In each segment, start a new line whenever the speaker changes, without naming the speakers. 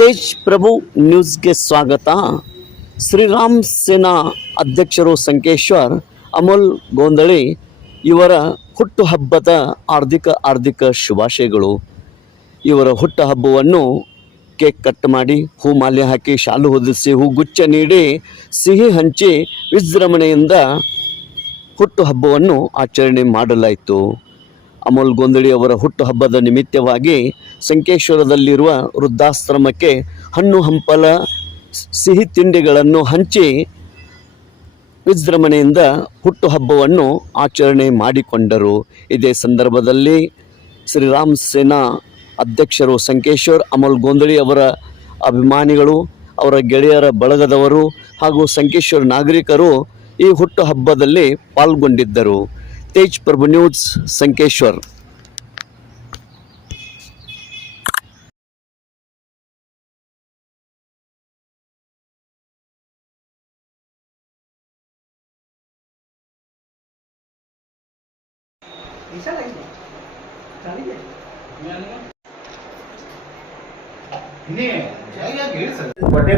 ತೇಜ್ ಪ್ರಭು ನ್ಯೂಸ್ಗೆ ಸ್ವಾಗತ. ಶ್ರೀರಾಮ್ ಸೇನಾ ಅಧ್ಯಕ್ಷರು ಸಂಕೇಶ್ವರ್, ಅಮೋಲ್ ಗೋಂದಳಿ, ಇವರ ಹುಟ್ಟುಹಬ್ಬದ ಹಾರ್ದಿಕ ಹಾರ್ದಿಕ ಶುಭಾಶಯಗಳು. ಇವರ ಹುಟ್ಟುಹಬ್ಬವನ್ನು ಕೇಕ್ ಕಟ್ ಮಾಡಿ, ಹೂ ಮಾಲೆ ಹಾಕಿ, ಶಾಲು ಹೊದಿಸಿ ಹೂಗುಚ್ಛ ನೀಡಿ, ಸಿಹಿ ಹಂಚಿ, ವಿಜೃಂಭಣೆಯಿಂದ ಹುಟ್ಟುಹಬ್ಬವನ್ನು ಆಚರಣೆ ಮಾಡಲಾಯಿತು. ಅಮೋಲ್ ಗೊಂದಳಿ ಅವರ ಹುಟ್ಟುಹಬ್ಬದ ನಿಮಿತ್ತವಾಗಿ ಸಂಕೇಶ್ವರದಲ್ಲಿರುವ ವೃದ್ಧಾಶ್ರಮಕ್ಕೆ ಹಣ್ಣು ಹಂಪಲ, ಸಿಹಿ ತಿಂಡಿಗಳನ್ನು ಹಂಚಿ ವಿಜೃಂಭಣೆಯಿಂದ ಹುಟ್ಟುಹಬ್ಬವನ್ನು ಆಚರಣೆ ಮಾಡಿಕೊಂಡರು. ಇದೇ ಸಂದರ್ಭದಲ್ಲಿ ಶ್ರೀರಾಮ್ ಸೇನಾ ಅಧ್ಯಕ್ಷರು ಸಂಕೇಶ್ವರ್, ಅಮೋಲ್ ಗೊಂದಳಿ ಅವರ ಅಭಿಮಾನಿಗಳು, ಅವರ ಗೆಳೆಯರ ಬಳಗದವರು ಹಾಗೂ ಸಂಕೇಶ್ವರ್ ನಾಗರಿಕರು ಈ ಹುಟ್ಟುಹಬ್ಬದಲ್ಲಿ ಪಾಲ್ಗೊಂಡಿದ್ದರು. Tej Prabhu news
Sankeshwar.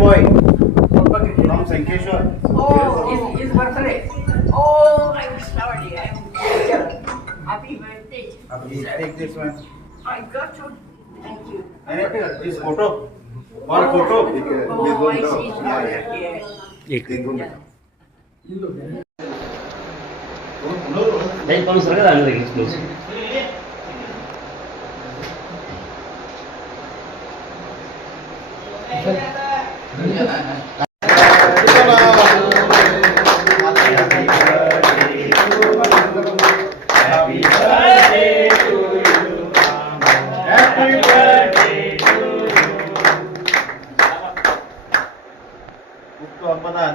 Boy from Sankeshwar.
Happy birthday.
Happy Take this one.
I got you. Thank you.
And this photo. One photo.
Oh, I see. Yeah,
yeah. Dai, come sarà la mia esplosione. Yeah.